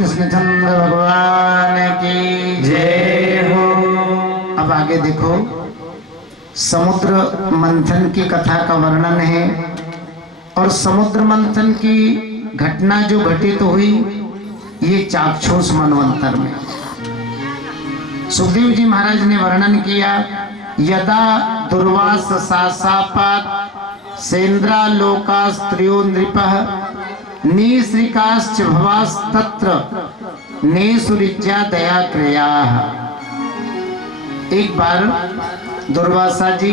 कृष्णचंद्र भगवान की जय हो। अब आगे देखो, समुद्र मंथन की कथा का वर्णन है और समुद्र मंथन की घटना जो घटित हुई ये चाक्षुष मनवंतर में। सुखदेव जी महाराज ने वर्णन किया, यदा दुर्वास सासापात सेन्द्रा लोका स्त्रियो नृपः निश्रिकाश्च भवास्तत्र नेसुरिज्या दया क्रियाः। एक बार दुर्वासा जी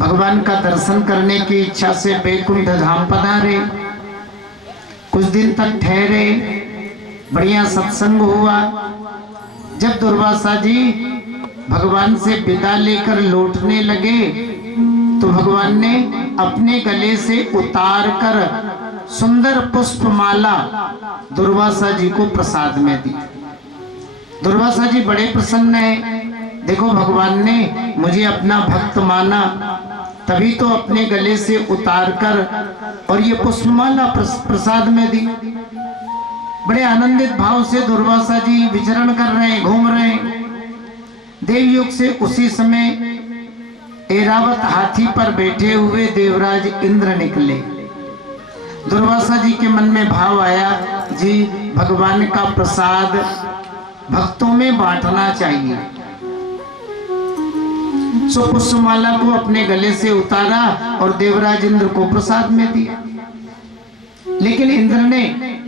भगवान का दर्शन करने की इच्छा से बैकुंठ धाम पधारे। कुछ दिन तक ठहरे, बढ़िया सत्संग हुआ। जब दुर्वासा जी भगवान से विदा लेकर लौटने लगे तो भगवान ने अपने गले से उतार कर सुंदर पुष्पमाला दुर्वासा जी को प्रसाद में दी। दुर्वासा जी बड़े प्रसन्न हैं। देखो, भगवान ने मुझे अपना भक्त माना, तभी तो अपने गले से उतार कर और ये पुष्पमाला प्रसाद में दी। बड़े आनंदित भाव से दुर्वासा जी विचरण कर रहे हैं, घूम रहे हैं। देवयोग से उसी समय ऐरावत हाथी पर बैठे हुए देवराज इंद्र निकले। दुर्वासा जी के मन में भाव आया, जी भगवान का प्रसाद भक्तों में बांटना चाहिए। सो पुष्पमाला को अपने गले से उतारा और देवराज इंद्र को प्रसाद में दिया। लेकिन इंद्र ने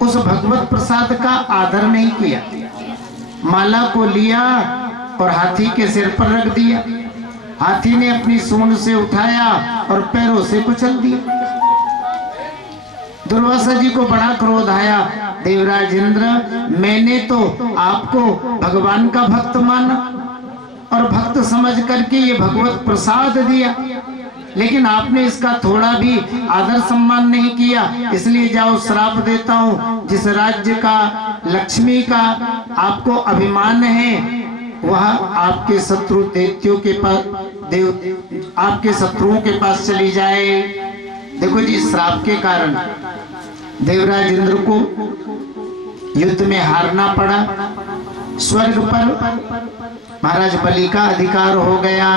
उस भगवत प्रसाद का आदर नहीं किया। माला को लिया और हाथी के सिर पर रख दिया। हाथी ने अपनी सूंड से उठाया और पैरों से कुचल दिया। दुर्वासा जी को बड़ा क्रोध आया, देवराज इंद्र, मैंने तो आपको भगवान का भक्त माना और भक्त समझ करके ये भगवत प्रसाद दिया, लेकिन आपने इसका थोड़ा भी आदर सम्मान नहीं किया। इसलिए जाओ, श्राप देता हूँ, जिस राज्य का, लक्ष्मी का आपको अभिमान है वह आपके शत्रु दैत्यों के पास, आपके शत्रुओं के पास चली जाए। देखो जी, श्राप के कारण देवराज इंद्र को युद्ध में हारना पड़ा। स्वर्ग पर महाराज बलि का अधिकार हो गया।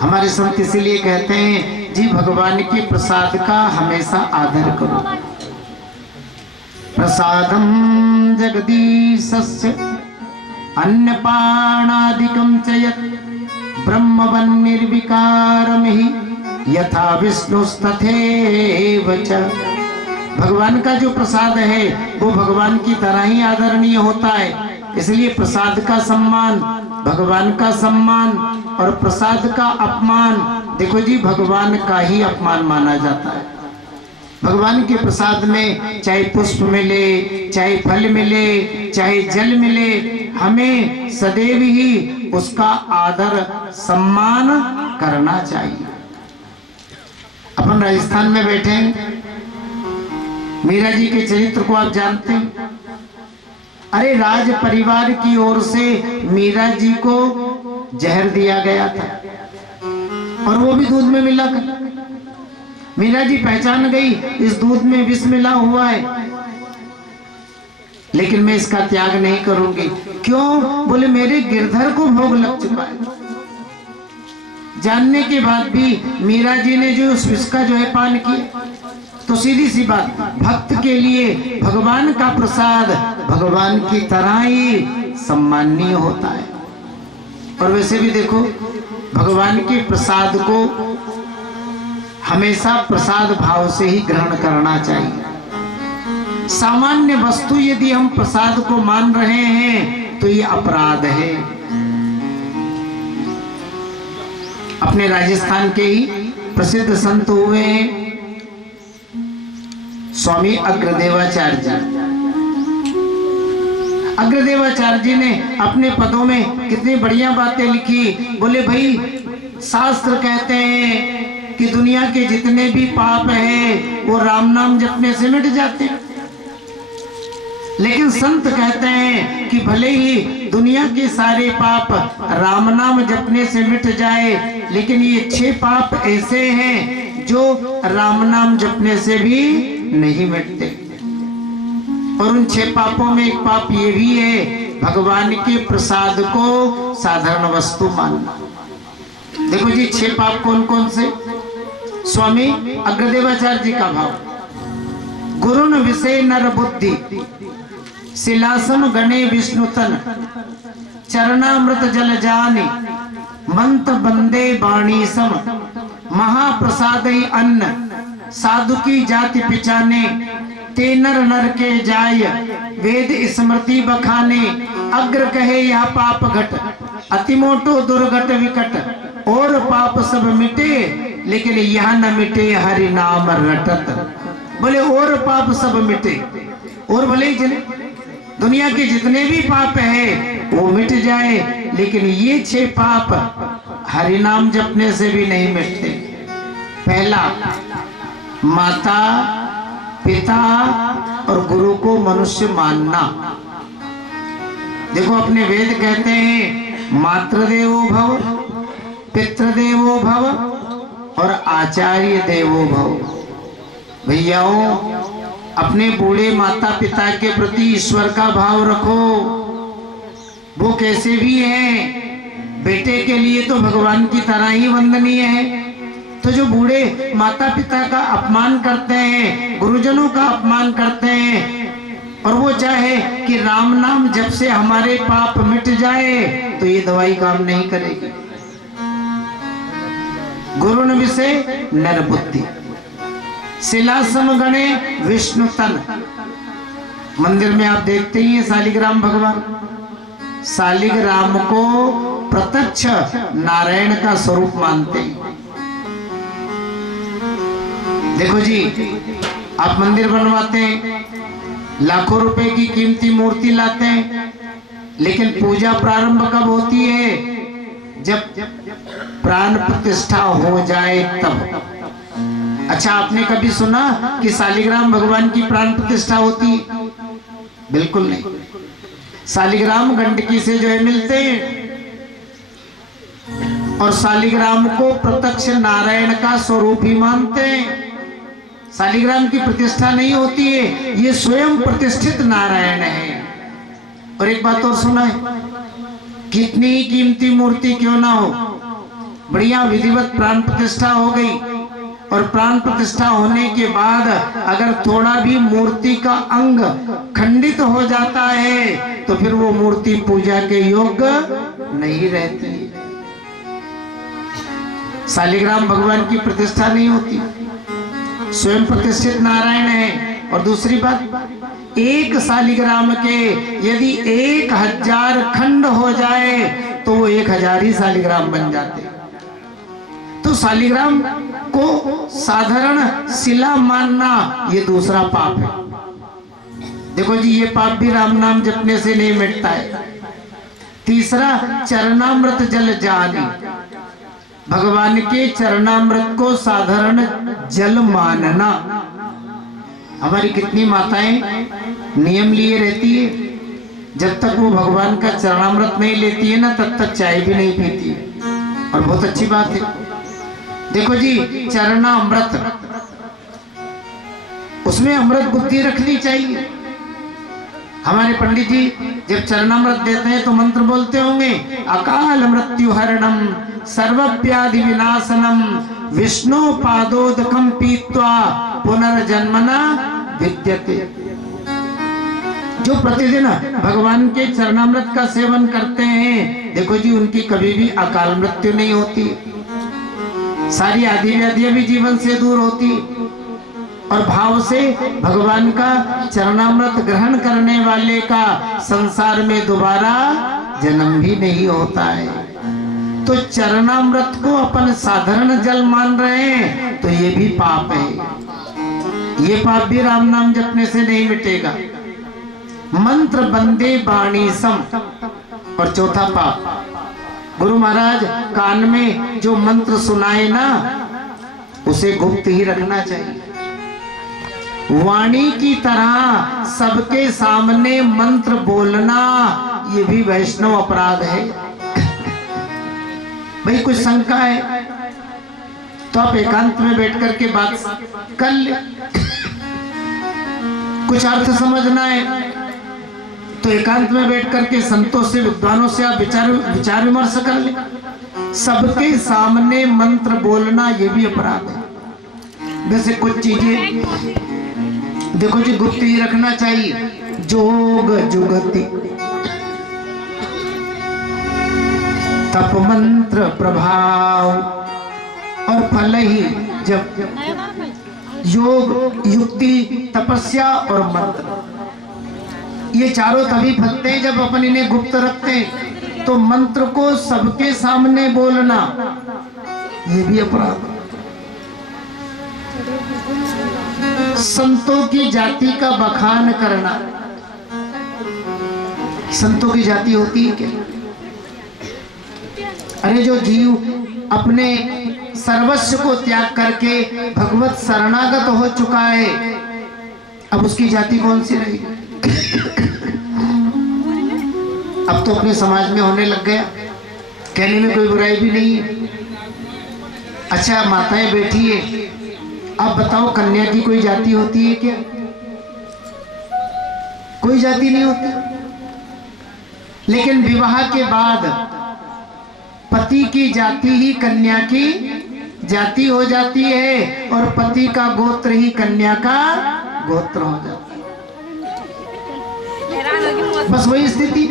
हमारे संत इसीलिए कहते हैं, जी भगवान के प्रसाद का हमेशा आदर करो। प्रसादम जगदीशस्य अन्नपानादिकं च यत् ब्रह्मवन् निर्विकारं हि यथा विष्णुस्तथैव च। भगवान का जो प्रसाद है वो भगवान की तरह ही आदरणीय होता है। इसलिए प्रसाद का सम्मान, भगवान का सम्मान और प्रसाद का अपमान, देखो जी, भगवान का ही अपमान माना जाता है। भगवान के प्रसाद में चाहे पुष्प मिले, चाहे फल मिले, चाहे जल मिले, हमें सदैव ही उसका आदर सम्मान करना चाहिए। अपन राजस्थान में बैठे हैं, मीरा जी के चरित्र को आप जानते हैं। अरे, राज परिवार की ओर से मीरा जी को जहर दिया गया था और वो भी दूध में मिला कर। मीरा जी पहचान गई, इस दूध में विष मिला हुआ है, लेकिन मैं इसका त्याग नहीं करूंगी। क्यों? बोले, मेरे गिरधर को भोग लग चुका है। जानने के बाद भी मीरा जी ने जो उस विष का जो है पान किया। तो सीधी सी बात, भक्त के लिए भगवान का प्रसाद भगवान की तरह ही सम्माननीय होता है। और वैसे भी देखो, भगवान के प्रसाद को हमेशा प्रसाद भाव से ही ग्रहण करना चाहिए। सामान्य वस्तु यदि हम प्रसाद को मान रहे हैं तो ये अपराध है। अपने राजस्थान के ही प्रसिद्ध संत हुए हैं स्वामी अग्रदेवाचार्य जी। अग्रदेवाचार्य जी ने अपने पदों में कितनी बढ़िया बातें लिखी। बोले, भाई शास्त्र कहते हैं कि दुनिया के जितने भी पाप हैं वो राम नाम जपने से मिट जाते हैं, लेकिन संत कहते हैं कि भले ही दुनिया के सारे पाप राम नाम जपने से मिट जाए, लेकिन ये 6 पाप ऐसे हैं जो राम नाम जपने से भी नहीं मिटते। और उन 6 पापों में एक पाप ये भी है, भगवान के प्रसाद को साधारण वस्तु मानना। देखो जी 6 पाप कौन कौन से? स्वामी अग्रदेवाचार्य जी का भाव, गुरुन विषय नर बुद्धि, शिलासन गणे विष्णुतन, चरणामृत जल जाने, मंत बंदे बाणी सम, महाप्रसादई अन्न, साधु की जाति पिचाने, ते नर नर के जाय, वेद स्मृति बखाने, अग्र कहे यह पाप घट, अति मोटो दुर्घट विकट, और पाप सब मिटे लेकिन यह न मिटे हरि नाम रटत। बोले और पाप सब मिटे, और भले ही दुनिया के जितने भी पाप है वो मिट जाए, लेकिन ये 6 पाप हरि नाम जपने से भी नहीं मिटते। पहला, माता पिता और गुरु को मनुष्य मानना। देखो अपने वेद कहते हैं मातृदेवो भव, पितृदेवो भव और आचार्य देवो भव। भैयाओं, अपने बूढ़े माता पिता के प्रति ईश्वर का भाव रखो। वो कैसे भी हैं, बेटे के लिए तो भगवान की तरह ही वंदनीय है। तो जो बूढ़े माता पिता का अपमान करते हैं, गुरुजनों का अपमान करते हैं, और वो चाहे कि राम नाम जब से हमारे पाप मिट जाए, तो ये दवाई काम नहीं करेगी। गुरुन विषय नर बुद्धि, शिलासम गणे विष्णु तन। मंदिर में आप देखते ही हैं शालिग्राम भगवान, शालिग्राम को प्रत्यक्ष नारायण का स्वरूप मानते हैं। देखो जी, आप मंदिर बनवाते हैं, लाखों रुपए की कीमती मूर्ति लाते हैं, लेकिन पूजा प्रारंभ कब होती है? जब प्राण प्रतिष्ठा हो जाए तब। अच्छा, आपने कभी सुना कि शालिग्राम भगवान की प्राण प्रतिष्ठा होती है? बिल्कुल नहीं। शालिग्राम गंडकी से जो है मिलते हैं, और शालिग्राम को प्रत्यक्ष नारायण का स्वरूप ही मानते हैं। शालिग्राम की प्रतिष्ठा नहीं होती है, ये स्वयं प्रतिष्ठित नारायण है। और एक बात और सुना है, कितनी ही कीमती मूर्ति क्यों ना हो, बढ़िया विधिवत प्राण प्रतिष्ठा हो गई, और प्राण प्रतिष्ठा होने के बाद अगर थोड़ा भी मूर्ति का अंग खंडित हो जाता है, तो फिर वो मूर्ति पूजा के योग्य नहीं रहती। शालिग्राम भगवान की प्रतिष्ठा नहीं होती, स्वयं प्रतिष्ठित नारायण है। और दूसरी बात, एक शालिग्राम के यदि 1000 खंड हो जाए तो वो 1000 ही शालिग्राम बन जाते। तो शालिग्राम को साधारण शिला मानना ये दूसरा पाप है। देखो जी, ये पाप भी राम नाम जपने से नहीं मिटता है। तीसरा, चरणामृत जल जानी, भगवान के चरणामृत को साधारण जल मानना। हमारी कितनी माताएं नियम लिए रहती है, जब तक वो भगवान का चरणामृत नहीं लेती है ना, तब तक चाय भी नहीं पीती है। और बहुत अच्छी बात है। देखो जी, चरणामृत, उसमें अमृत बुद्धि रखनी चाहिए। हमारे पंडित जी जब चरणामृत देते हैं तो मंत्र बोलते होंगे, अकाल मृत्यु हरणम सर्वव्याधि विनाशनम विष्णु पादोदकम पीत्वा पुनर्जन्मना विद्यते। जो प्रतिदिन भगवान के चरणामृत का सेवन करते हैं, देखो जी, उनकी कभी भी अकाल मृत्यु नहीं होती, सारी आदि व्याधियां भी जीवन से दूर होती, और भाव से भगवान का चरणामृत ग्रहण करने वाले का संसार में दोबारा जन्म भी नहीं होता है। तो चरणामृत को अपन साधारण जल मान रहे हैं, तो ये भी पाप है। ये पाप भी राम नाम जपने से नहीं मिटेगा। मंत्र बंदे बाणी सम। और चौथा पाप, गुरु महाराज कान में जो मंत्र सुनाए ना, उसे गुप्त ही रखना चाहिए। वाणी की तरह सबके सामने मंत्र बोलना ये भी वैष्णव अपराध है। भाई कुछ शंका है तो आप एकांत में बैठ करके बात कर ले। कुछ अर्थ समझना है तो एकांत में बैठ करके संतों से, विद्वानों से आप विचार विमर्श कर ले। सबके सामने मंत्र बोलना ये भी अपराध है। वैसे कुछ चीजें देखो जी गुप्त ही रखना चाहिए। जोग जुगति तप मंत्र प्रभाव और फल ही जब योग युक्ति तपस्या और मंत्र, ये चारों तभी फलते हैं जब अपन इन्हें गुप्त रखते हैं। तो मंत्र को सबके सामने बोलना ये भी अपराध। संतों की जाति का बखान करना। संतों की जाति होती है क्या? अरे जो जीव अपने सर्वस्व को त्याग करके भगवत शरणागत हो चुका है, अब उसकी जाति कौन सी रहेगी? अब तो अपने समाज में होने लग गया, कहने में कोई बुराई भी नहीं है। अच्छा माताएं बैठी है, अब बताओ कन्या की कोई जाति होती है क्या? कोई जाति नहीं होती। लेकिन विवाह के बाद पति की जाति ही कन्या की जाति हो जाती है और पति का गोत्र ही कन्या का गोत्र हो जाता है। बस वही स्थिति।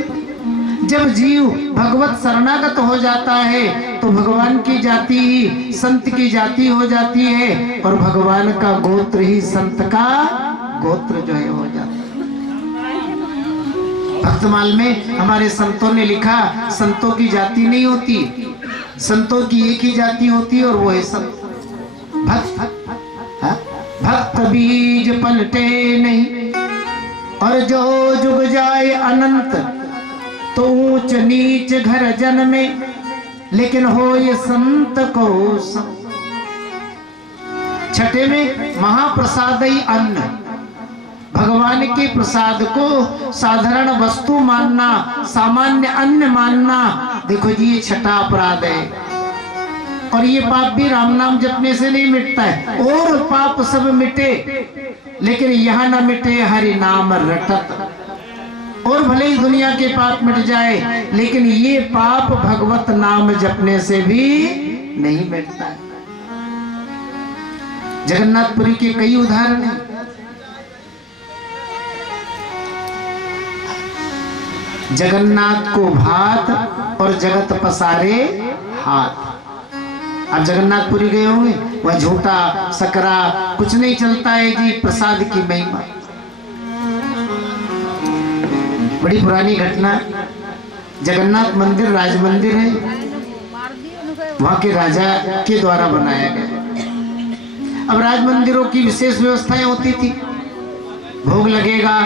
जब जीव भगवत शरणागत हो जाता है तो भगवान की जाति ही संत की जाति हो जाती है और भगवान का गोत्र ही संत का गोत्र जो है हो जाता है। भक्तमाल में हमारे संतों ने लिखा, संतों की जाति नहीं होती, संतों की एक ही जाति होती है और वो है संत। भक्त बीज पलटे नहीं और जो जुग जाए अनंत, तो ऊंच नीच घर जन में लेकिन हो ये संत को संत। छठे में महाप्रसाद ही अन्न, भगवान के प्रसाद को साधारण वस्तु मानना, सामान्य अन्न मानना, देखो जी ये छठा अपराध है। और ये पाप भी राम नाम जपने से नहीं मिटता है, और पाप सब मिटे लेकिन यह ना मिटे हरि नाम रटत। और भले ही दुनिया के पाप मिट जाए लेकिन ये पाप भगवत नाम जपने से भी नहीं मिटता है। जगन्नाथपुरी के कई उदाहरण हैं। जगन्नाथ को भात और जगत पसारे हाथ। आप जगन्नाथपुरी गए होंगे, वह झूठा सकरा कुछ नहीं चलता है जी, प्रसाद की महिमा। बड़ी पुरानी घटना, जगन्नाथ मंदिर राज मंदिर है, वहां के राजा के द्वारा बनाया गया। अब राज मंदिरों की विशेष व्यवस्थाएं होती थी। भोग लगेगा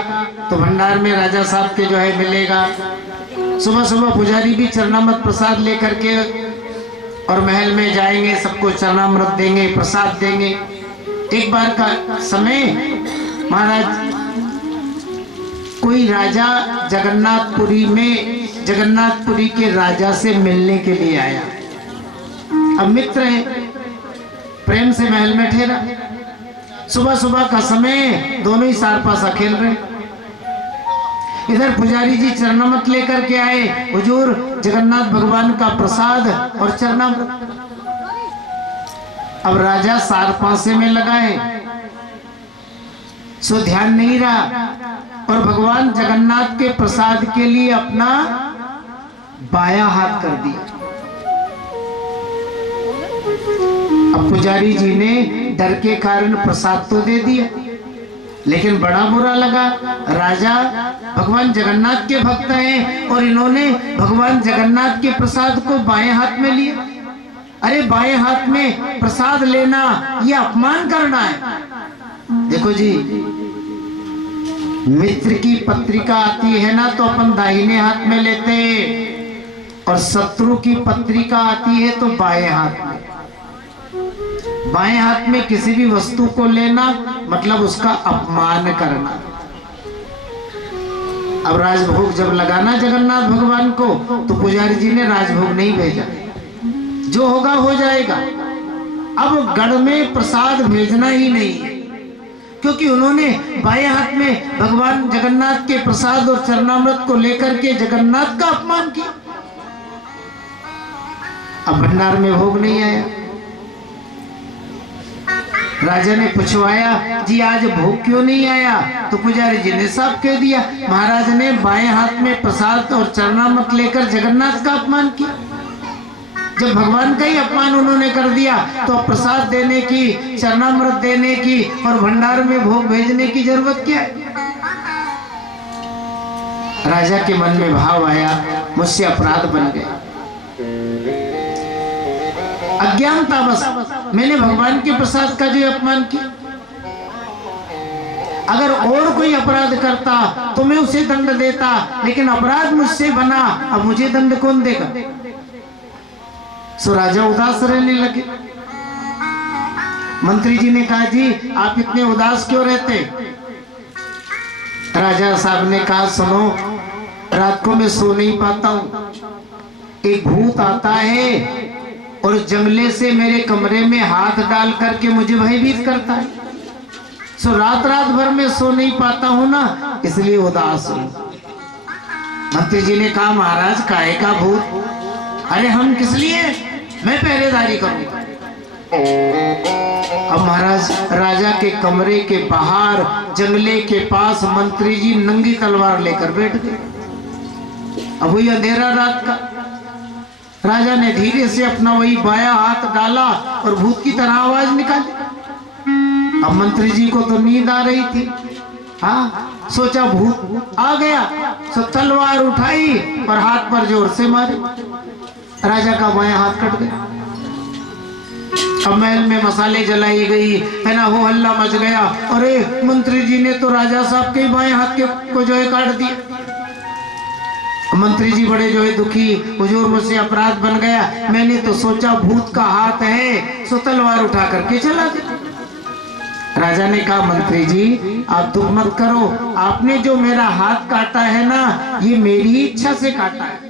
तो भंडार में राजा साहब के जो है मिलेगा। सुबह सुबह पुजारी भी चरणामृत प्रसाद लेकर के और महल में जाएंगे, सबको चरणामृत देंगे, प्रसाद देंगे। एक बार का समय महाराज कोई राजा जगन्नाथपुरी में जगन्नाथपुरी के राजा से मिलने के लिए आया। अब मित्र है, प्रेम से महल में ठहरा। सुबह सुबह का समय, दोनों ही सार पासा खेल रहे। इधर पुजारी जी चरणामृत लेकर के आए, हुजूर जगन्नाथ भगवान का प्रसाद और चरणामृत। अब राजा सार पासे में लगाए, सो ध्यान नहीं रहा और भगवान जगन्नाथ के प्रसाद के लिए अपना बायां हाथ कर दिया। अब पुजारी जी ने डर के कारण प्रसाद तो दे दिया, लेकिन बड़ा बुरा लगा। राजा भगवान जगन्नाथ के भक्त हैं और इन्होंने भगवान जगन्नाथ के प्रसाद को बाएं हाथ में लिया। अरे बाएं हाथ में प्रसाद लेना ये अपमान करना है। देखो जी, मित्र की पत्रिका आती है ना तो अपन दाहिने हाथ में लेते हैं, और शत्रु की पत्रिका आती है तो बाएं हाथ में। बाएं हाथ में किसी भी वस्तु को लेना मतलब उसका अपमान करना। अब राजभोग जब लगाना जगन्नाथ भगवान को तो पुजारी जी ने राजभोग नहीं भेजा, जो होगा हो जाएगा। अब गढ़ में प्रसाद भेजना ही नहीं है, क्योंकि उन्होंने बाएं हाथ में भगवान जगन्नाथ के प्रसाद और चरणामृत को लेकर के जगन्नाथ का अपमान किया। अब भंडार में भोग नहीं आया। राजा ने पूछवाया, जी आज भोग क्यों नहीं आया? तो पुजारी जी ने साफ कह दिया, महाराज ने बाएं हाथ में प्रसाद और चरणामृत लेकर जगन्नाथ का अपमान किया। जब भगवान का ही अपमान उन्होंने कर दिया तो प्रसाद देने की, चरणामृत देने की और भंडार में भोग भेजने की जरूरत क्या है? राजा के मन में भाव आया, मुझसे अपराध बन गया, अज्ञानता बस, मैंने भगवान के प्रसाद का जो अपमान किया। अगर और कोई अपराध करता तो मैं उसे दंड देता, लेकिन अपराध मुझसे बना, अब मुझे दंड कौन देगा? सो राजा उदास रहने लगे। मंत्री जी ने कहा, जी आप इतने उदास क्यों रहते? राजा साहब ने कहा, सुनो, रात को मैं सो नहीं पाता हूं, एक भूत आता है और जंगले से मेरे कमरे में हाथ डाल करके मुझे भयभीत करता है। सो रात रात भर में सो नहीं पाता हूं ना, इसलिए उदास हूं। मंत्री जी ने कहा, महाराज काहे का भूत? अरे हम किस लिए, मैं पहरेदारी करूंगा। अब महाराज राजा के कमरे के बाहर जंगले के पास मंत्री जी नंगी तलवार लेकर बैठ गए। अब वही अंधेरा रात का, राजा ने धीरे से अपना वही बायां हाथ डाला और भूत की तरह आवाज निकाली। अब मंत्री जी को तो नींद आ रही थी, हाँ, सोचा भूत आ गया, तो तलवार उठाई और हाथ पर जोर से मारे। राजा का बायां हाथ कट गया। अब महल में मसाले जलाई गई है ना, हो हल्ला मच गया। अरे मंत्री जी ने तो राजा साहब के बाएं हाथ के को जो है काट दिया। मंत्री जी बड़े जो है दुखी, हुजूर मुझसे अपराध बन गया, मैंने तो सोचा भूत का हाथ है, सो तलवार उठा करके चला गया। राजा ने कहा, मंत्री जी आप दुख मत करो, आपने जो मेरा हाथ काटा है ना, ये मेरी ही इच्छा से काटा है,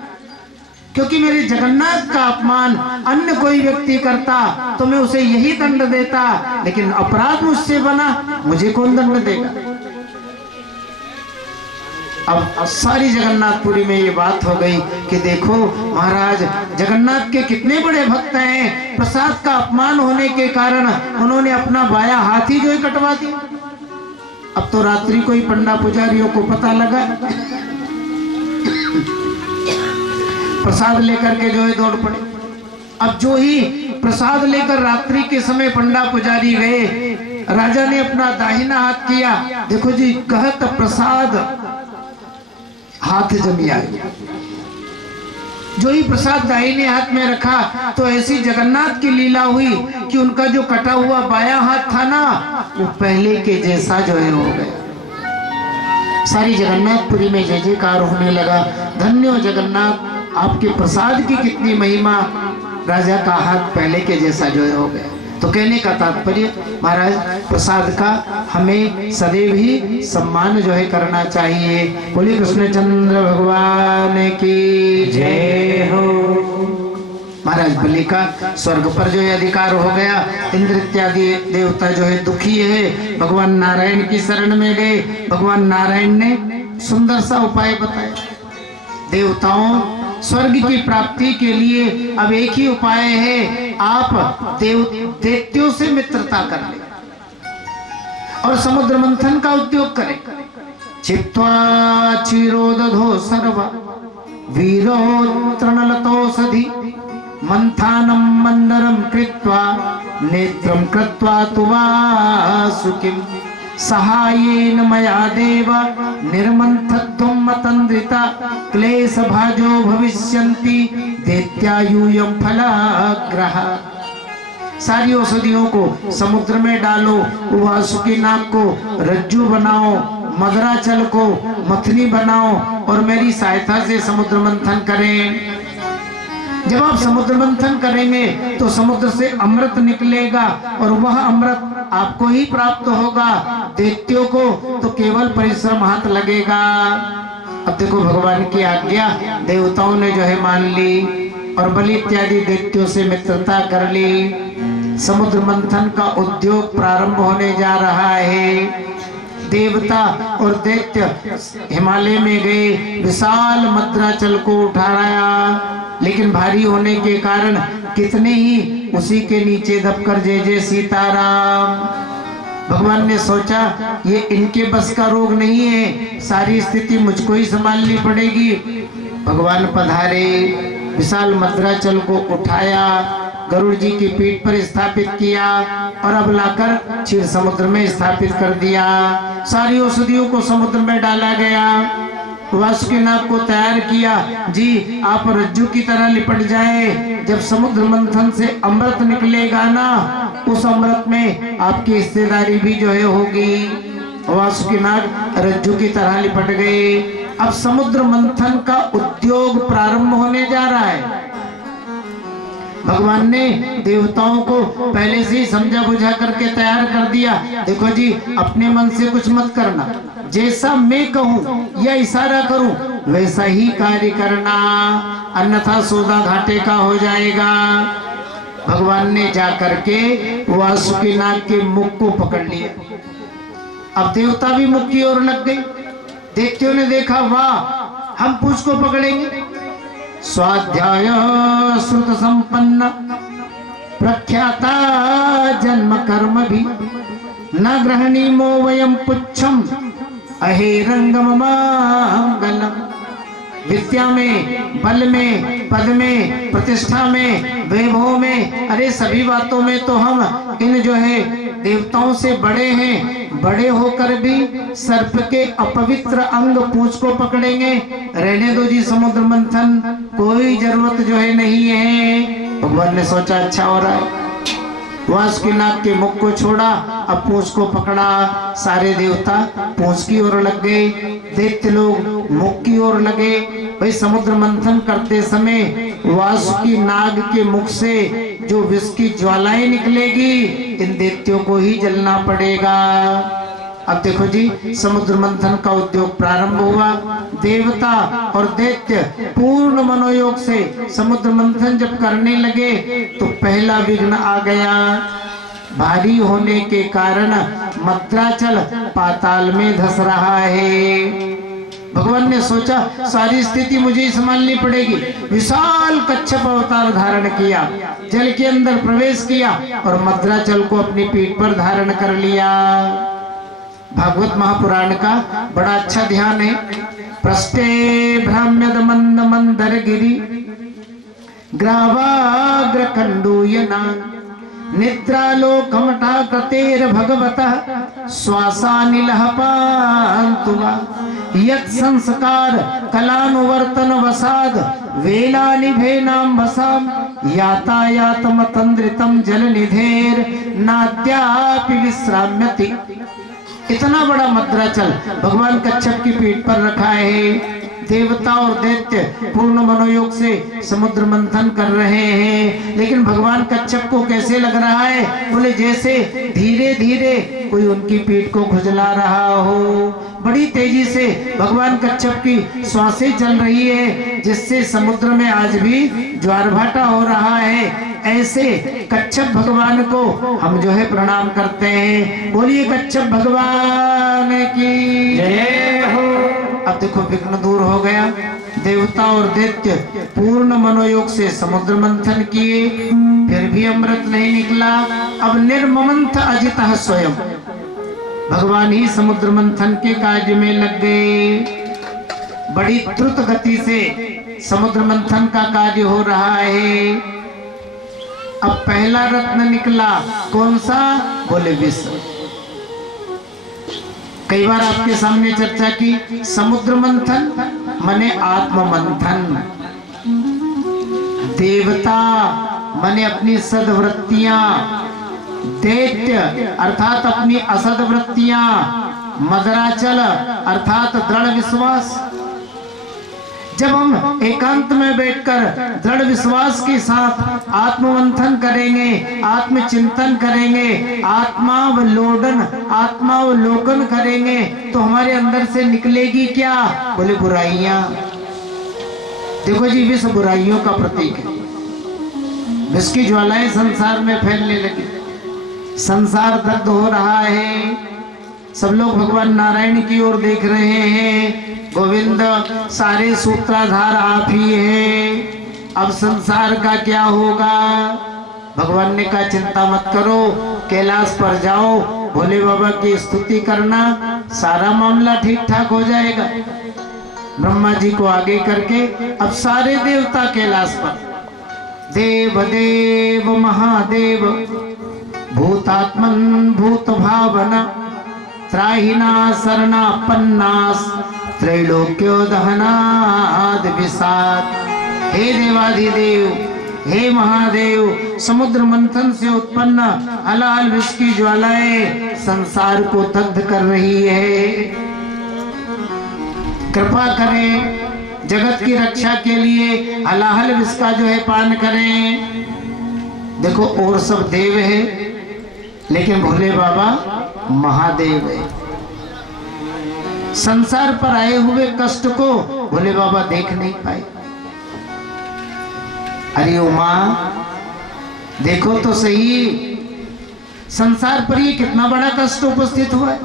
क्योंकि मेरे जगन्नाथ का अपमान अन्य कोई व्यक्ति करता तो मैं उसे यही दंड देता, लेकिन अपराध मुझसे बना, मुझे कौन दंड देगा? अब सारी जगन्नाथपुरी में ये बात हो गई कि देखो महाराज जगन्नाथ के कितने बड़े भक्त हैं, प्रसाद का अपमान होने के कारण उन्होंने अपना बायां हाथ ही जो है कटवा दिया। अब तो रात्रि को ही पंडा पुजारियों को पता लगा, प्रसाद लेकर के जो है दौड़ पड़े। अब जो ही प्रसाद लेकर रात्रि के समय पंडा पुजारी गए, राजा ने अपना दाहिना हाथ किया, देखो जी कहत प्रसाद हाथ जमी आई। जो ही प्रसाद दाहिने हाथ में रखा तो ऐसी जगन्नाथ की लीला हुई कि उनका जो कटा हुआ बायां हाथ था ना, वो पहले के जैसा जो है हो गया। सारी जगन्नाथपुरी में जय जयकार होने लगा, धन्य हो जगन्नाथ, आपके प्रसाद की कितनी महिमा, राजा का हाथ पहले के जैसा जो है हो गया। तो कहने का तात्पर्य महाराज प्रसाद का हमें सदैव ही सम्मान जो है करना चाहिए। बोलिए कृष्णचंद्र भगवान की जय हो। महाराज बलि का स्वर्ग पर जो है अधिकार हो गया। इंद्र इत्यादि देवता जो है दुखी है, भगवान नारायण की शरण में गए। भगवान नारायण ने सुंदर सा उपाय बताया। देवताओं स्वर्ग की प्राप्ति के लिए अब एक ही उपाय है, आप दैत्यों से मित्रता कर ले और समुद्र मंथन का उद्योग करें। छित्त्वा क्षीरोदधो सर्व वीरो तृणलतोषधि मंथानं मंदरं कृत्वा नेत्रं कृत्वा तु वासुकिं सहायेन मया देव निर्मन्थत्वं मतन्द्रिता क्लेश भाजो भविष्यन्ति दैत्यायूयं फलाग्रह। सारी औषधियों को समुद्र में डालो, वासुकी नाग को रज्जु बनाओ, मदराचल को मथनी बनाओ और मेरी सहायता से समुद्र मंथन करें। जब आप समुद्र मंथन करेंगे तो समुद्र से अमृत निकलेगा और वह अमृत आपको ही प्राप्त होगा, दैत्यों को तो केवल परिश्रम हाथ लगेगा। अब देखो भगवान की आज्ञा देवताओं ने जो है मान ली और बलि इत्यादि दैत्यों से मित्रता कर ली। समुद्र मंथन का उद्योग प्रारंभ होने जा रहा है। देवता और दैत्य हिमालय में गए, विशाल मद्राचल को उठाया, लेकिन भारी होने के कारण कितने ही उसी के नीचे दबकर जय जय सीताराम। भगवान ने सोचा ये इनके बस का रोग नहीं है, सारी स्थिति मुझको ही संभालनी पड़ेगी। भगवान पधारे, विशाल मद्राचल को उठाया, गरुड़ जी की पीठ पर स्थापित किया और अब लाकर क्षीर समुद्र में स्थापित कर दिया। सारी औषधियों को समुद्र में डाला गया, वासुकीनाग को तैयार किया। जी आप रज्जू की तरह लिपट जाए, जब समुद्र मंथन से अमृत निकलेगा ना, उस अमृत में आपकी हिस्सेदारी भी जो है होगी। वासुकीनाग रज्जू की तरह लिपट गए। अब समुद्र मंथन का उद्योग प्रारंभ होने जा रहा है। भगवान ने देवताओं को पहले से ही समझा बुझा करके तैयार कर दिया। देखो जी, अपने मन से कुछ मत करना, जैसा मैं कहूँ या इशारा करूँ वैसा ही कार्य करना, अन्यथा सौदा घाटे का हो जाएगा। भगवान ने जा करके वासुकीनाग के मुख को पकड़ लिया। अब देवता भी मुख की ओर लग गए। देखते ने देखा, वाह हम पूछ को पकड़ेंगे। स्वाध्याय श्रुत संपन्न प्रख्याता जन्म कर्म भी न ग्रहणी मो वयम पुच्छम अहे रंगम मंगलम। विद्या में, बल में, पद में, प्रतिष्ठा में, वैभव में, अरे सभी बातों में तो हम इन जो है देवताओं से बड़े हैं। बड़े होकर भी सर्प के अपवित्र अंग पूंछ को पकड़ेंगे? रहने दो जी समुद्र मंथन, कोई जरूरत जो है नहीं है। भगवान ने सोचा अच्छा हो रहा है। वासुकीनाग के मुख को छोड़ा, अब पूंछ को पकड़ा। सारे देवता पूंछ की ओर लग गए, दैत्य लोग मुख की ओर लगे। भाई समुद्र मंथन करते समय वासुकीनाग के मुख से जो विष की ज्वालाएं निकलेगी, इन दैत्यों को ही जलना पड़ेगा। अब देखो जी, समुद्र मंथन का उद्योग प्रारंभ हुआ। देवता और दैत्य पूर्ण मनोयोग से समुद्र मंथन जब करने लगे तो पहला विघ्न आ गया। भारी होने के कारण मद्राचल पाताल में धंस रहा है। भगवान ने सोचा सारी स्थिति मुझे ही संभालनी पड़ेगी। विशाल कच्छप अवतार धारण किया, जल के अंदर प्रवेश किया और मद्राचल को अपनी पीठ पर धारण कर लिया। भागवत महापुराण का बड़ा अच्छा ध्यान है। पृष्ठे भ्राम्यद मंद मंदर गिरी ग्रावाग्र कंडूयना निद्रालोकमटा कृतेर भगवतः श्वासानिलः पान्तुवा यत् संस्कार कलानुवर्तन वसाद वेलानिभेनां वसाम यातायातमतंद्रितम जलनिधेर नाद्यापि विश्राम्यति। इतना बड़ा मद्राचल भगवान कच्छप की पीठ पर रखा है। देवता और दैत्य पूर्ण मनोयोग से समुद्र मंथन कर रहे हैं, लेकिन भगवान कच्छप को कैसे लग रहा है? बोले जैसे धीरे धीरे कोई उनकी पीठ को खुजला रहा हो। बड़ी तेजी से भगवान कच्छप की श्वासें चल रही है, जिससे समुद्र में आज भी ज्वार भाटा हो रहा है। ऐसे कच्छप भगवान को हम जो है प्रणाम करते हैं। बोलिए कच्छप भगवान की जय हो। अब देखो विघ्न दूर हो गया। देवता और दैत्य पूर्ण मनोयोग से समुद्र मंथन किए, फिर भी अमृत नहीं निकला। अब निर्ममंथ अजितः स्वयं भगवान ही समुद्र मंथन के कार्य में लग गए। बड़ी द्रुत गति से समुद्र मंथन का कार्य हो रहा है। अब पहला रत्न निकला, कौन सा? बोले विश्व। कई बार आपके सामने चर्चा की, समुद्र मंथन माने आत्म मंथन। देवता माने अपनी सद्वृत्तियां, दैत्य अर्थात अपनी असद्वृत्तियां, मदराचल अर्थात दृढ़ विश्वास। जब हम एकांत में बैठकर दृढ़ विश्वास के साथ आत्ममंथन करेंगे, आत्मचिंतन करेंगे, आत्मावलोकन करेंगे, तो हमारे अंदर से निकलेगी क्या? बोले बुराइयां। देखो जी, विष बुराइयों का प्रतीक है। विष की ज्वालाएं संसार में फैलने लगी, संसार दग्ध हो रहा है। सब लोग भगवान नारायण की ओर देख रहे हैं। गोविंद सारे सूत्राधार आप ही हैं, अब संसार का क्या होगा। भगवान ने कहा चिंता मत करो, कैलाश पर जाओ, भोले बाबा की स्तुति करना, सारा मामला ठीक ठाक हो जाएगा। ब्रह्मा जी को आगे करके अब सारे देवता कैलाश पर, देव देव महादेव भूतात्मन भूत भावना त्राहिना शरणापन्नास त्रैलोक्यो दहनाद विषाद। हे देवाधिदेव, हे महादेव, समुद्र मंथन से उत्पन्न हलाहल विष की ज्वालाएं संसार को दग्ध कर रही है। कृपा करें, जगत की रक्षा के लिए हलाहल विष का जो है पान करें। देखो और सब देव है, लेकिन भोले बाबा महादेव है। संसार पर आए हुए कष्ट को भोले बाबा देख नहीं पाए। अरे उमा, देखो तो सही, संसार पर ये कितना बड़ा कष्ट उपस्थित हुआ है।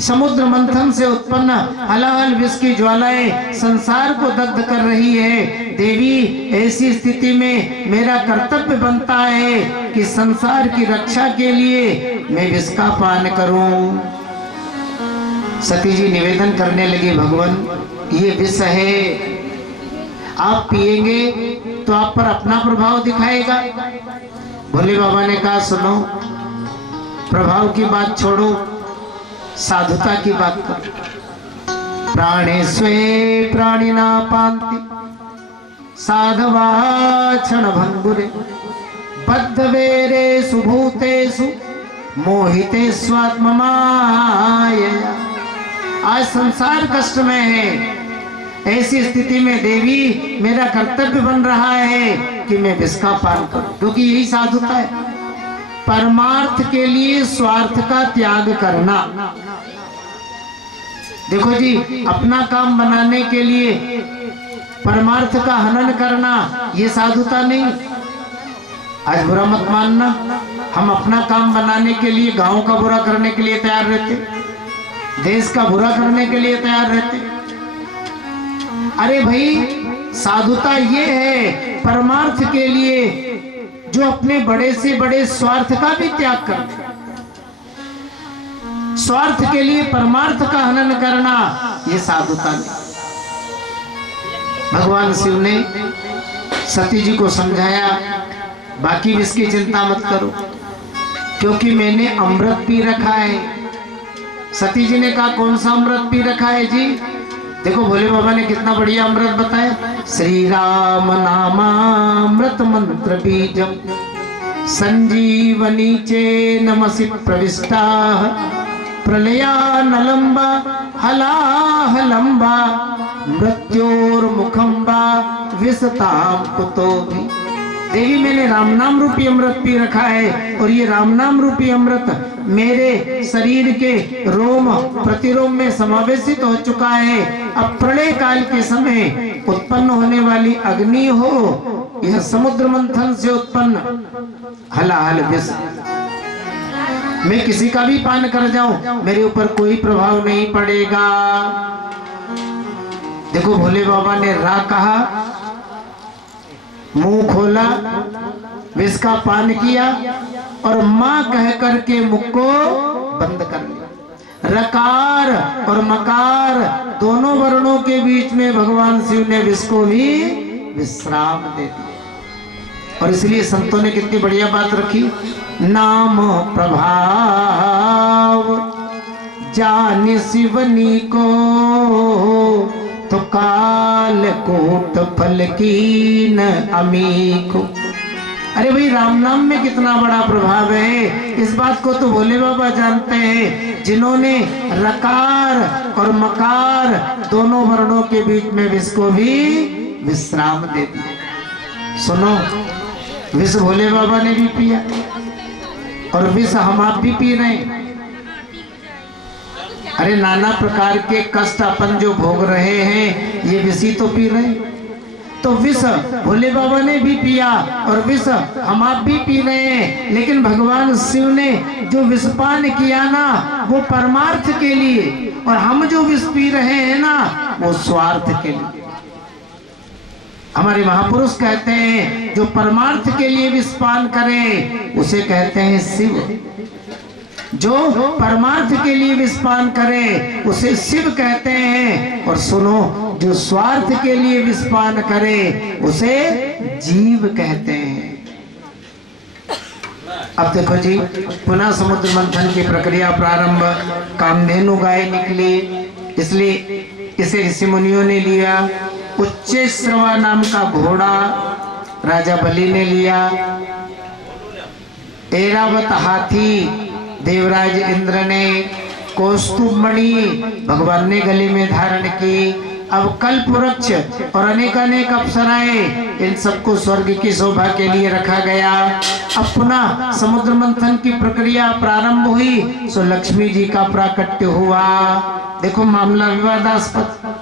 समुद्र मंथन से उत्पन्न हलाहल विष की ज्वालाएं संसार को दग्ध कर रही है। देवी, ऐसी स्थिति में मेरा कर्तव्य बनता है कि संसार की रक्षा के लिए मैं विष का पान करूं। सती जी निवेदन करने लगी, भगवान ये विष है, आप पिएंगे तो आप पर अपना प्रभाव दिखाएगा। भोले बाबा ने कहा सुनो, प्रभाव की बात छोड़ो, साधुता की बात करो। प्राणे स्वे प्राणिना पांति साधवा क्षण भंगुरे बद्ध वेरेषु भूतेषु मोहिते स्वात्म मायया। आज संसार कष्ट में है, ऐसी स्थिति में देवी मेरा कर्तव्य बन रहा है कि मैं विष का पान करूं, क्योंकि यही साधुता है। परमार्थ के लिए स्वार्थ का त्याग करना। देखो जी, अपना काम बनाने के लिए परमार्थ का हनन करना ये साधुता नहीं। आज बुरा मत मानना, हम अपना काम बनाने के लिए गांव का बुरा करने के लिए तैयार रहते, देश का बुरा करने के लिए तैयार रहते। अरे भाई, साधुता ये है परमार्थ के लिए जो अपने बड़े से बड़े स्वार्थ का भी त्याग करते। स्वार्थ के लिए परमार्थ का हनन करना ये साधुता नहीं। भगवान शिव ने सती जी को समझाया, बाकी विष की चिंता मत करो, क्योंकि मैंने अमृत पी रखा है। सती जी ने कहा कौन सा अमृत पी रखा है जी? देखो भोले बाबा ने कितना बढ़िया अमृत बताया। श्री राम नामामृत मंत्र बीजम संजीवनी चे नमसि प्रविष्टा प्रलयानलंबा हलाहलंबा मृत्योर्मुखंबा विसताम कुतोभि। देवी, मैंने राम नाम रूपी अमृत पी रखा है, और ये राम नाम रूपी अमृत मेरे शरीर के रोम प्रतिरोम में समावेशित हो चुका है। अब प्रलय काल के समय उत्पन्न होने वाली अग्नि हो, यह समुद्र मंथन से उत्पन्न हलाहल विष, मैं किसी का भी पान कर जाऊं, मेरे ऊपर कोई प्रभाव नहीं पड़ेगा। देखो भोले बाबा ने रा कहा, मुंह खोला, विष का पान किया, और मां कह करके मुख को बंद कर लिया। रकार और मकार दोनों वर्णों के बीच में भगवान शिव ने विष को भी विश्राम दे दिया। और इसलिए संतों ने कितनी बढ़िया बात रखी, नाम प्रभाव जान शिवनी को तो काल कोट फल की न अमी को। अरे भाई, राम नाम में कितना बड़ा प्रभाव है, इस बात को तो भोले बाबा जानते हैं, जिन्होंने रकार और मकार दोनों वर्णों के बीच में विष को भी विश्राम दे दिया। सुनो, विष भोले बाबा ने भी पिया, और विष हम आप भी पी रहे हैं। अरे नाना प्रकार के कष्ट अपन जो भोग रहे हैं, ये विष ही तो पी रहे हैं। तो विष भोले बाबा ने भी पिया और विष हम आप भी पी रहे हैं, लेकिन भगवान शिव ने जो विषपान किया ना वो परमार्थ के लिए, और हम जो विष पी रहे हैं ना वो स्वार्थ के लिए। हमारे महापुरुष कहते हैं जो परमार्थ के लिए विषपान करे उसे कहते हैं शिव, जो परमार्थ के लिए विषपान करे उसे शिव कहते हैं, और सुनो जो स्वार्थ के लिए विषपान करे उसे जीव कहते हैं। अब देखो जी, पुनः समुद्र मंथन की प्रक्रिया प्रारंभ। कामधेनु गाय निकली, इसलिए इसे ऋषि मुनियों ने लिया। उच्चैश्रवा नाम का घोड़ा राजा बलि ने लिया। ऐरावत हाथी देवराज इंद्र ने। कौस्तुभ मणि भगवान ने गले में धारण की। अब कल्प वृक्ष और अनेक अप्सराएं, इन सबको स्वर्ग की शोभा के लिए रखा गया। अब पुनः समुद्र मंथन की प्रक्रिया प्रारंभ हुई, सो लक्ष्मी जी का प्राकट्य हुआ। देखो मामला विवादास्पद,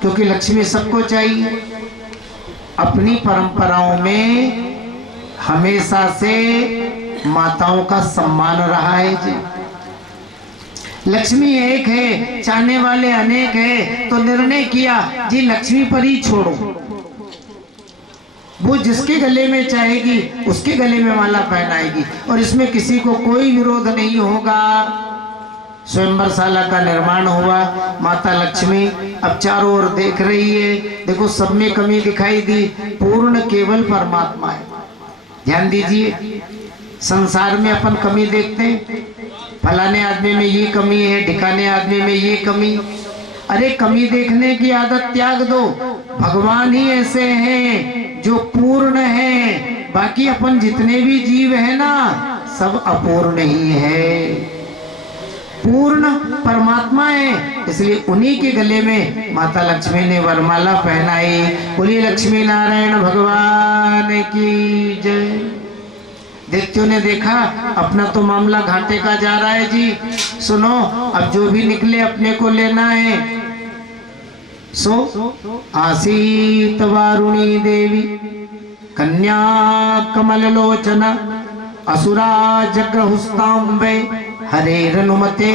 क्योंकि लक्ष्मी सबको चाहिए। अपनी परंपराओं में हमेशा से माताओं का सम्मान रहा है जी। लक्ष्मी एक है, चाहने वाले अनेक है, तो निर्णय किया जी लक्ष्मी पर ही छोड़ो। वो जिसके गले में चाहेगी उसके गले में माला पहनाएगी, और इसमें किसी को कोई विरोध नहीं होगा। स्वयंवरशाला का निर्माण हुआ। माता लक्ष्मी अब चारों ओर देख रही है। देखो सब में कमी दिखाई दी, पूर्ण केवल परमात्मा है। ध्यान दीजिए, संसार में अपन कमी देखते हैं, फलाने आदमी में ये कमी है, ढिकाने आदमी में ये कमी। अरे कमी देखने की आदत त्याग दो। भगवान ही ऐसे हैं जो पूर्ण हैं, बाकी अपन जितने भी जीव है ना सब अपूर्ण ही है। पूर्ण परमात्मा है, इसलिए उन्हीं के गले में माता लक्ष्मी ने वरमाला पहनाई। बोलिए लक्ष्मी नारायण भगवान की जय। दैत्यों ने देखा अपना तो मामला घाटे का जा रहा है जी। सुनो, अब जो भी निकले अपने को लेना है। सो आसीत वारुणी देवी कन्या कमल लोचना असुरा जग्रहुस्तांबे हरे रनुमते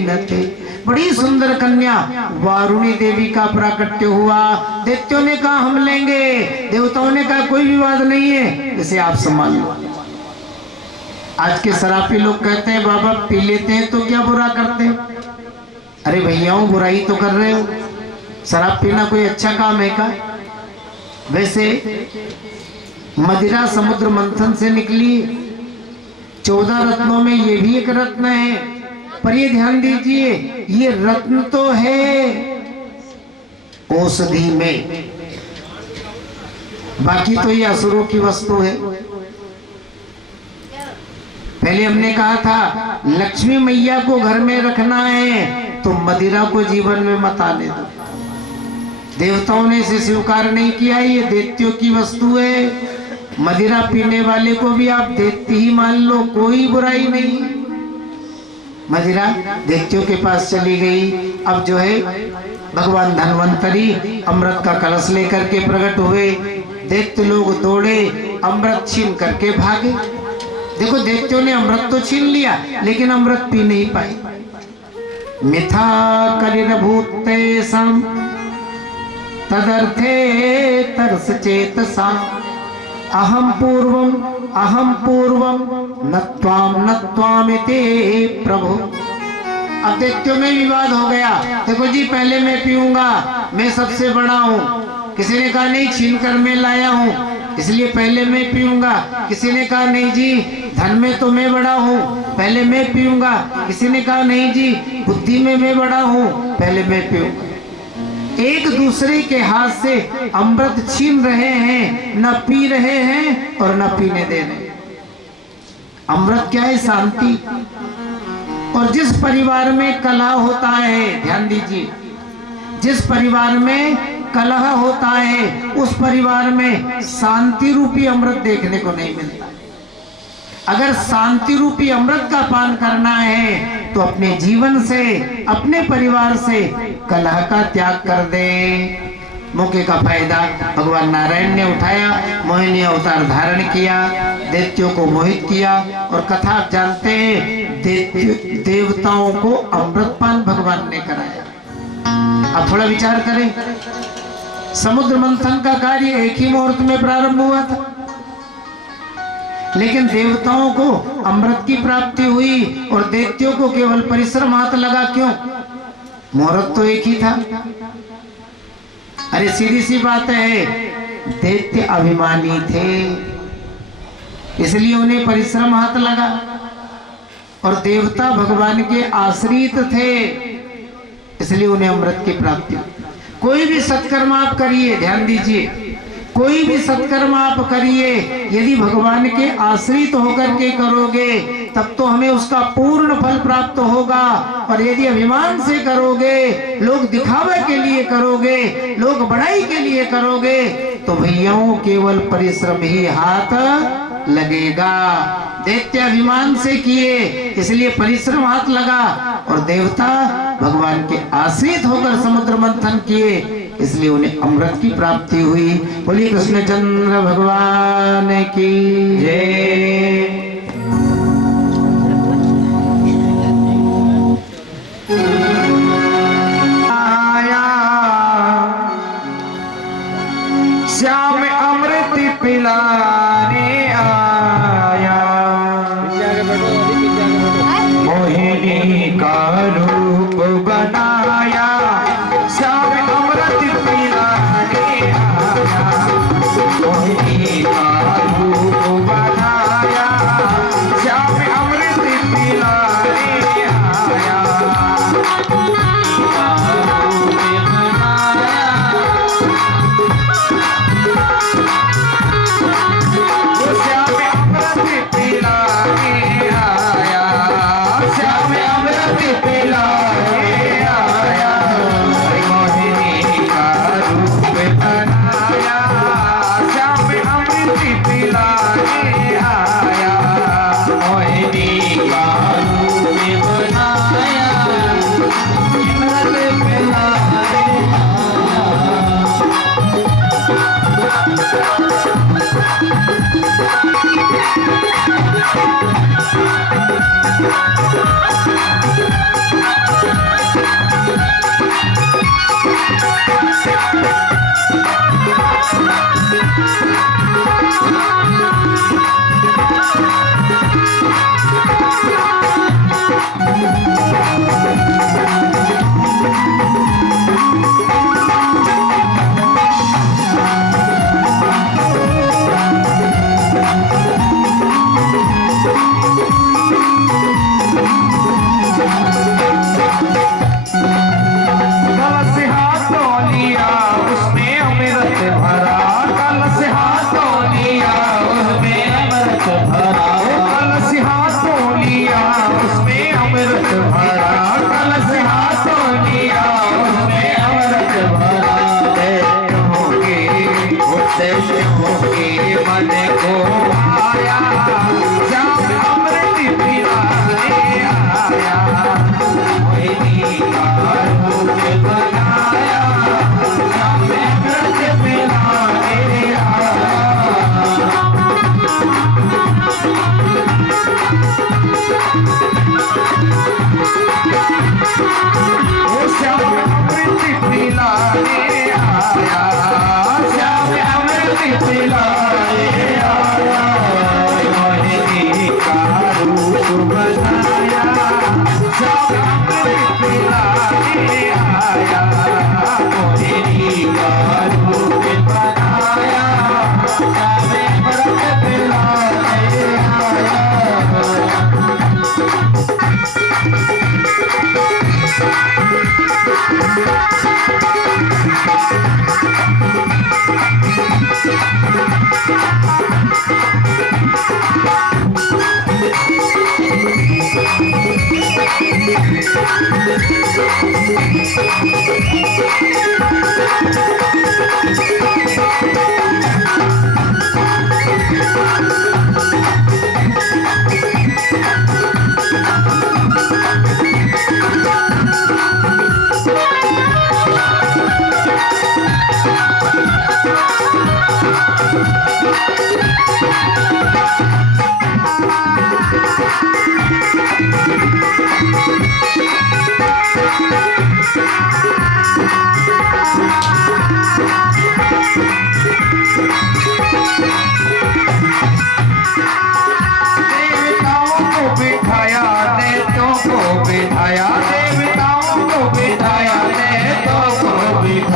नते। बड़ी सुंदर कन्या वारुणी देवी का प्राकट्य हुआ। दैत्यों ने कहा हम लेंगे, देवताओं ने कहा कोई विवाद नहीं है, इसे आप संभाल लो। आज के शराबी लोग कहते हैं बाबा पी लेते हैं तो क्या बुरा करते हैं। अरे भैयाओं बुराई तो कर रहे हो, शराब पीना कोई अच्छा काम है का? वैसे मदिरा समुद्र मंथन से निकली, 14 रत्नों में ये भी एक रत्न है। पर ये ध्यान दीजिए, ये रत्न तो है औषधि में, बाकी तो ये असुरों की वस्तु है। पहले हमने कहा था लक्ष्मी मैया को घर में रखना है तो मदिरा को जीवन में मत आने दो। देवताओं ने इसे स्वीकार नहीं किया, ये दैत्यों की वस्तु है। मदिरा पीने वाले को भी आप दैत्य ही मान लो, कोई बुराई नहीं। मदिरा दैत्यों के पास चली गई। अब जो है भगवान धन्वंतरी अमृत का कलश लेकर के प्रकट हुए। दैत्य लोग दौड़े, अमृत छीन करके भागे। देखो दैत्यों ने अमृत तो छीन लिया लेकिन अमृत पी नहीं पाए। मिथा कलिरभूते सम तदर्थे तरस चेतसा अहम पूर्वम नत्वामिते प्रभु। अब दैत्यों में विवाद हो गया। देखो जी पहले मैं पीऊंगा, मैं सबसे बड़ा हूँ। किसी ने कहा नहीं छीन कर मैं लाया हूँ इसलिए पहले मैं पीऊंगा। किसी ने कहा नहीं जी धन में तो मैं बड़ा हूँ, पहले मैं पीऊंगा। किसी ने कहा नहीं जी बुद्धि में मैं बड़ा हूँ, पहले मैं पीऊंगा। एक दूसरे के हाथ से अमृत छीन रहे हैं, न पी रहे हैं और न पीने दे रहे हैं। अमृत क्या है? शांति। और जिस परिवार में कलह होता है, ध्यान दीजिए, जिस परिवार में कलह होता है उस परिवार में शांति रूपी अमृत देखने को नहीं मिलता। अगर शांति रूपी अमृत का पान करना है तो अपने जीवन से, अपने परिवार से कलह का त्याग कर दे। मौके का फायदा भगवान नारायण ने उठाया, मोहिनी अवतार धारण किया, दैत्यों को मोहित किया। और कथा आप जानते हैं, देवताओं को अमृतपान भगवान ने कराया। अब थोड़ा विचार करें, समुद्र मंथन का कार्य एक ही मुहूर्त में प्रारंभ हुआ था, लेकिन देवताओं को अमृत की प्राप्ति हुई और दैत्यों को केवल परिश्रम हाथ लगा। क्यों? मुहूर्त तो एक ही था। अरे सीधी सी बात है, दैत्य अभिमानी थे, इसलिए उन्हें परिश्रम हाथ लगा, और देवता भगवान के आश्रित थे, इसलिए उन्हें अमृत की प्राप्ति। कोई भी सत्कर्म आप करिए, ध्यान दीजिए, कोई भी सत्कर्म आप करिए, यदि भगवान के आश्रित होकर के करोगे तब तो हमें उसका पूर्ण फल प्राप्त होगा। और यदि अभिमान से करोगे, लोग दिखावे के लिए करोगे, लोग बड़ाई के लिए करोगे, तो भैयाओं केवल परिश्रम ही हाथ लगेगा। दैत्य अभिमान से किए, इसलिए परिश्रम हाथ लगा, और देवता भगवान के आश्रित होकर समुद्र मंथन किए, इसलिए उन्हें अमृत की प्राप्ति हुई। बोलिए कृष्णचंद्र भगवान की जय। आया श्याम अमृत पिलाने आया, मोहिनी का रूप बनाया, श्याम अमृत पिलाने आया, मोहिनी का रूप बनाया, श्याम अमृत पिलाने आया,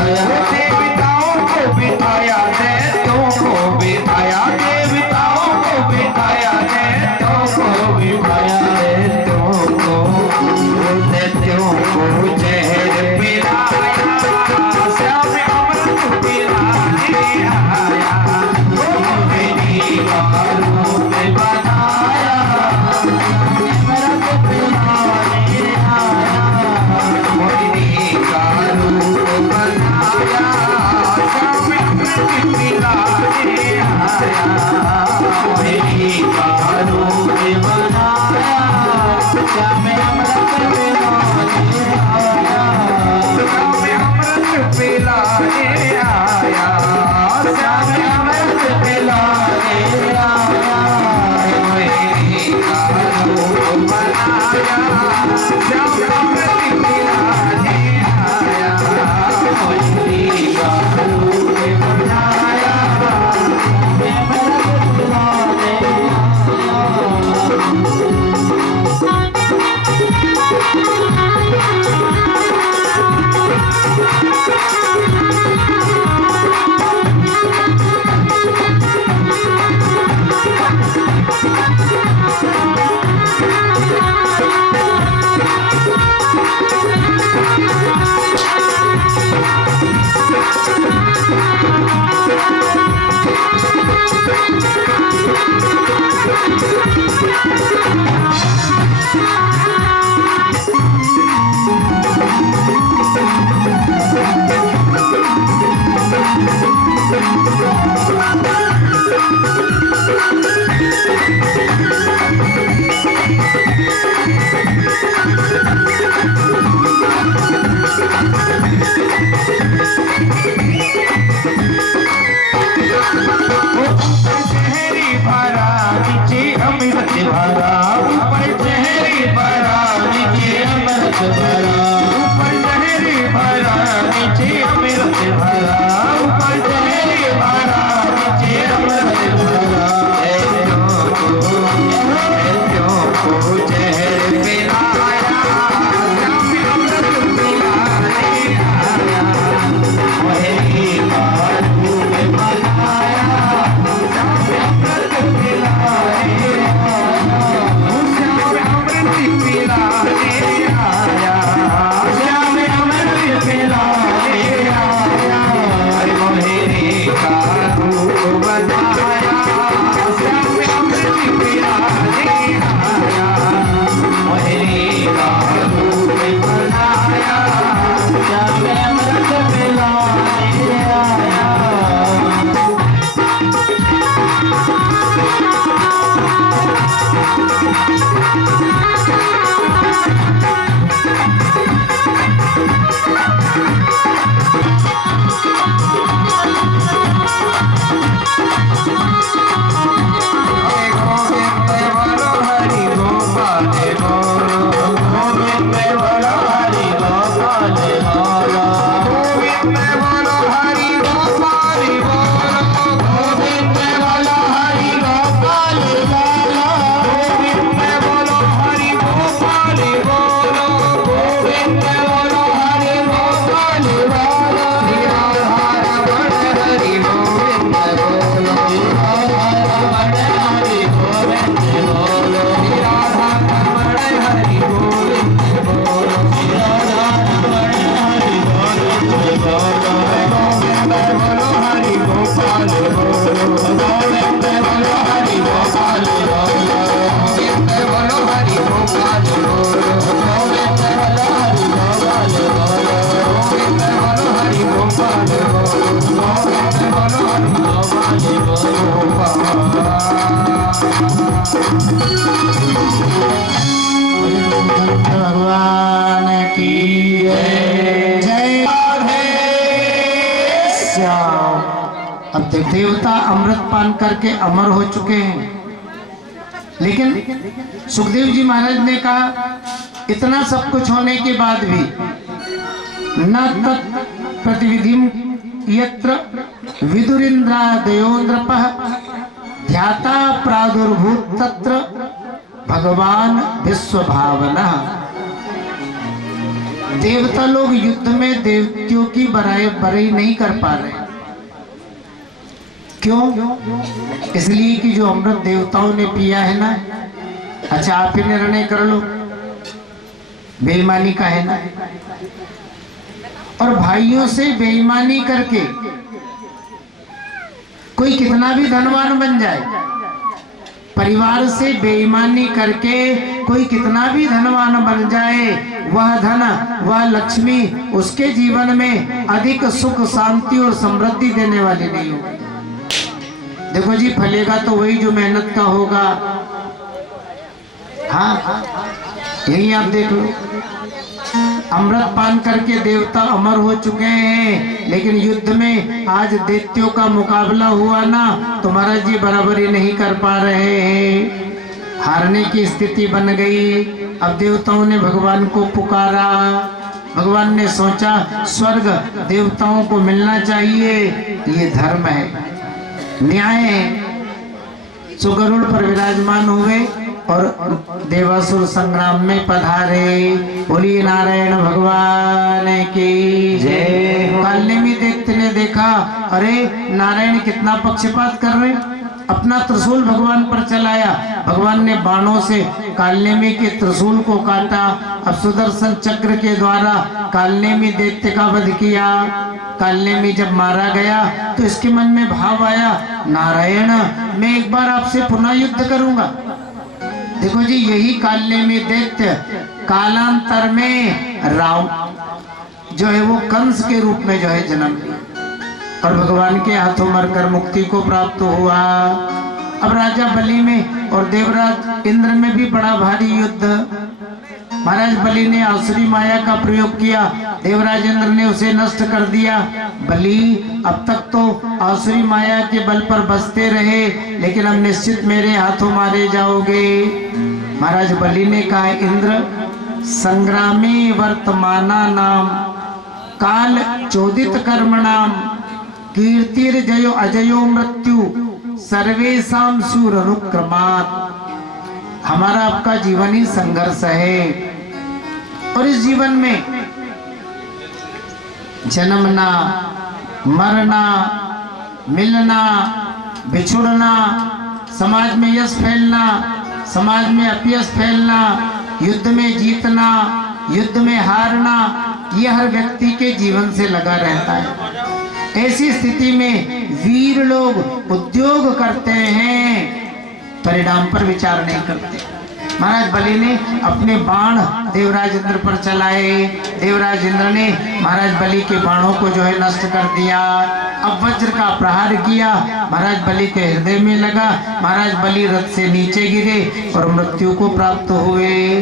बिठाया, देवताओं को बिठाया, दैत्यों को बिठाया, देवताओं को बिठाया, दैत्यों को बिठाया, दैत्यों को जहर पिलाया, श्याम अमृत पिलाने आया, मोहिनी का रूप बनाया, अमृत पिलाने आया, मोहिनी का रूप बनाया, श्याम अमृत पिलाने आया, मोहिनी का रूप बनाया, श्याम अमृत पिलाने आया, श्याम अमृत पिलाने आया, श्याम अमृत पिलाने आया, मोहिनी का रूप बनाया, श्याम अमृत पिलाने आया, मोहिनी का रूप बनाया, अमृत पिलाने भगवान की जय। अब तक देवता अमृत पान करके अमर हो चुके हैं, लेकिन सुखदेव जी महाराज ने कहा इतना सब कुछ होने के बाद भी न तत् प्रतिविधिम यत्र विदुरिंद्रादयो नृपः ध्याता प्रादुर्भूत तत्र भगवान विश्व भावना। देवता लोग युद्ध में देवतियों की बड़ाई नहीं कर पा रहे। क्यों? इसलिए कि जो अमृत देवताओं ने पिया है ना, अच्छा आप ही निर्णय कर लो, बेईमानी का है ना। और भाइयों से बेईमानी करके कोई कितना भी धनवान बन जाए, परिवार से बेईमानी करके कोई कितना भी धनवान बन जाए, वह धन वह लक्ष्मी उसके जीवन में अधिक सुख शांति और समृद्धि देने वाली नहीं होगी। देखो जी, फलेगा तो वही जो मेहनत का होगा। हाँ, यही आप देख लो, अमृत पान करके देवता अमर हो चुके हैं, लेकिन युद्ध में आज दैत्यों का मुकाबला हुआ ना, तो महाराज जी बराबरी नहीं कर पा रहे हैं, हारने की स्थिति बन गई। अब देवताओं ने भगवान को पुकारा, भगवान ने सोचा स्वर्ग देवताओं को मिलना चाहिए, ये धर्म है, न्याय है। सो गरुड़ पर विराजमान हुए और देवासुर संग्राम में पधारे। बोलिए नारायण भगवान की जय। कालनेमी दैत्य ने देखा, अरे नारायण कितना पक्षपात कर रहे, अपना त्रिशूल भगवान पर चलाया, भगवान ने बाणों से कालनेमी के त्रिशूल को काटा। अब सुदर्शन चक्र के द्वारा कालनेमी दैत्य का वध किया। कालनेमी जब मारा गया तो इसके मन में भाव आया, नारायण मैं एक बार आपसे पुनः युद्ध करूंगा। देखो जी, यही कालनेमी दैत्य कालांतर में राम जो है वो कंस के रूप में जो है जन्म लिया और भगवान के हाथों मरकर मुक्ति को प्राप्त हुआ। अब राजा बलि में और देवराज इंद्र में भी बड़ा भारी युद्ध। महाराज बलि ने आसुरी माया का प्रयोग किया, देवराज इंद्र ने उसे नष्ट कर दिया। बलि अब तक तो आसुरी माया के बल पर बसते रहे, लेकिन अब निश्चित मेरे हाथों मारे जाओगे। महाराज बलि ने कहा, इंद्र संग्रामे वर्तमाना नाम काल चोदित कर्म नाम कीर्तिर जयो अजयो मृत्यु सर्वेशाम शूर अनुक्रमात्। हमारा आपका जीवन ही संघर्ष है और इस जीवन में जन्मना, मरना, मिलना, बिछुड़ना, समाज में यश फैलना, समाज में अपयश फैलना, युद्ध में जीतना, युद्ध में हारना, यह हर व्यक्ति के जीवन से लगा रहता है। ऐसी स्थिति में वीर लोग उद्योग करते हैं, परिणाम पर विचार नहीं करते। महाराज बलि ने अपने बाण देवराज इंद्र पर चलाए, देवराज इंद्र ने महाराज बलि के बाणों को जो है नष्ट कर दिया। अब वज्र का प्रहार किया, महाराज बलि के हृदय में लगा, महाराज बलि रथ से नीचे गिरे और मृत्यु को प्राप्त हुए।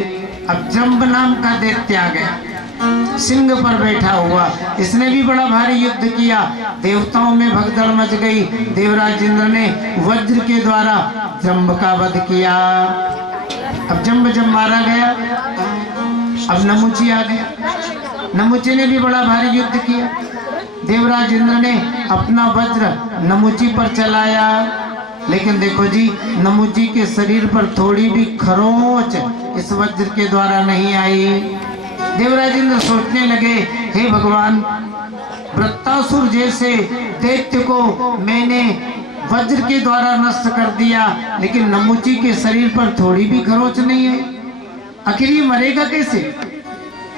अब जंब नाम का दैत्य आ गया, सिंह पर बैठा हुआ, इसने भी बड़ा भारी युद्ध किया, देवताओं में भगदड़ मच गई। देवराज इंद्र ने वज्र के द्वारा जंब का वध किया। अब जब मारा गया, अब नमुची आ गया, नमुची ने भी बड़ा भारी युद्ध किया। देवराज इंद्र ने अपना वज्र नमुची पर चलाया, लेकिन देखो जी, नमुची के शरीर पर थोड़ी भी खरोंच इस वज्र के द्वारा नहीं आई। देवराज इंद्र सोचने लगे, हे भगवान, वृत्तासुर जैसे दैत्य को मैंने वज्र के द्वारा नष्ट कर दिया, लेकिन नमुची के शरीर पर थोड़ी भी खरोंच नहीं है, आखिर ये मरेगा कैसे?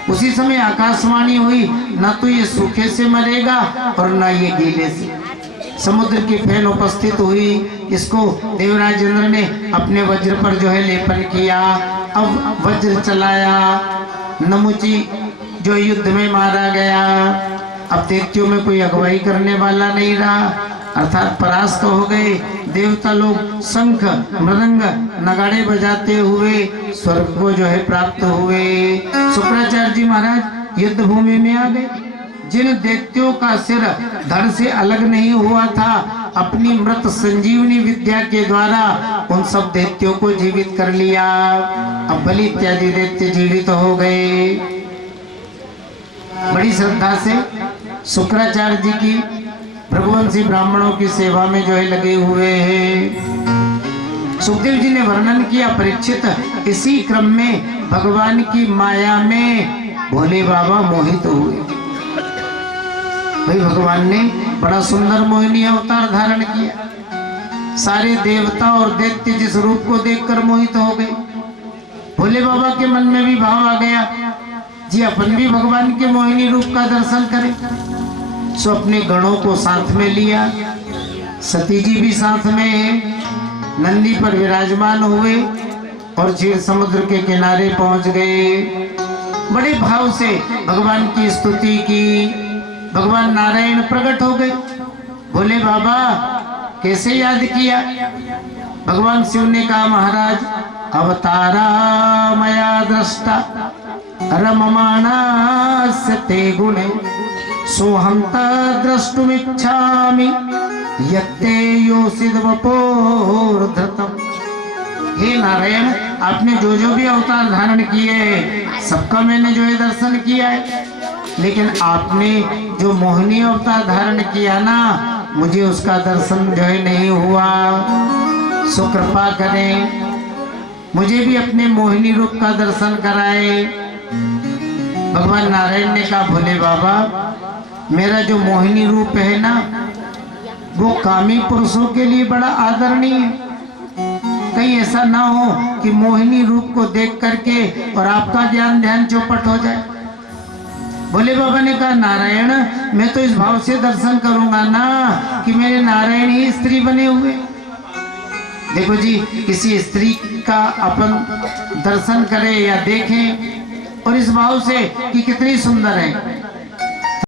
उसी समय आकाशवाणी हुई, न तो ये सूखे से मरेगा और न ये गीले से। समुद्र की फैल उपस्थित हुई, इसको देवराज इंद्र ने अपने वज्र पर जो है लेपन किया। अब वज्र चलाया, नमुची जो युद्ध में मारा गया। अब दैत्यों में कोई अगुवाई करने वाला नहीं रहा, अर्थात परास्त हो गए। देवता लोग शंख मृदंग नगाड़े बजाते हुए स्वर्ग को जो है प्राप्त हुए। शुक्राचार्य जी महाराज युद्ध भूमि में आ गए। जिन दैत्यों का सिर धड़ से अलग नहीं हुआ था, अपनी मृत संजीवनी विद्या के द्वारा उन सब दैत्यों को जीवित कर लिया। अब बलि इत्यादि दैत्य जीवित हो गए। बड़ी श्रद्धा से शुक्राचार्य जी की भृगुवंशी ब्राह्मणों की सेवा में जो है लगे हुए हैं। सुखदेव जी ने वर्णन किया, परीक्षित इसी क्रम में भगवान की माया में भोले बाबा मोहित हुए। भाई भगवान ने बड़ा सुंदर मोहिनी अवतार धारण किया। सारे देवता और दैत्य जिस रूप को देखकर मोहित हो गए। भोले बाबा के मन में भी भाव आ गया, जी अपन भी भगवान के मोहिनी रूप का दर्शन करें। सो अपने गणों को साथ में लिया, सती जी भी साथ में है, नंदी पर विराजमान हुए और क्षीर समुद्र के किनारे पहुंच गए। बड़े भाव से भगवान की स्तुति की। भगवान नारायण प्रकट हो गए। भोले बाबा कैसे याद किया? भगवान शिव ने कहा, महाराज अवतारा मया दृष्टा रममाणस्य ते गुणे सोहं तद्द्रष्टुमिच्छामि यत्ते योषित वपोर्धृतम्। हे नारायण, आपने जो जो भी अवतार धारण किए हैं सबका मैंने जो है दर्शन किया है, लेकिन आपने जो मोहिनी अवतार धारण किया ना, मुझे उसका दर्शन जो है नहीं हुआ। सो कृपा करें, मुझे भी अपने मोहिनी रूप का दर्शन कराए। भगवान नारायण ने कहा, भोले बाबा मेरा जो मोहिनी रूप है ना, वो कामी पुरुषों के लिए बड़ा आदरणीय है। कहीं ऐसा ना हो कि मोहिनी रूप को देख करके और आपका ज्ञान ध्यान चौपट हो जाए। भोले बाबा ने कहा, नारायण मैं तो इस भाव से दर्शन करूंगा ना कि मेरे नारायण ही स्त्री बने हुए। देखो जी, किसी स्त्री का अपन दर्शन करें या देखें और इस भाव से कि कितनी सुंदर है,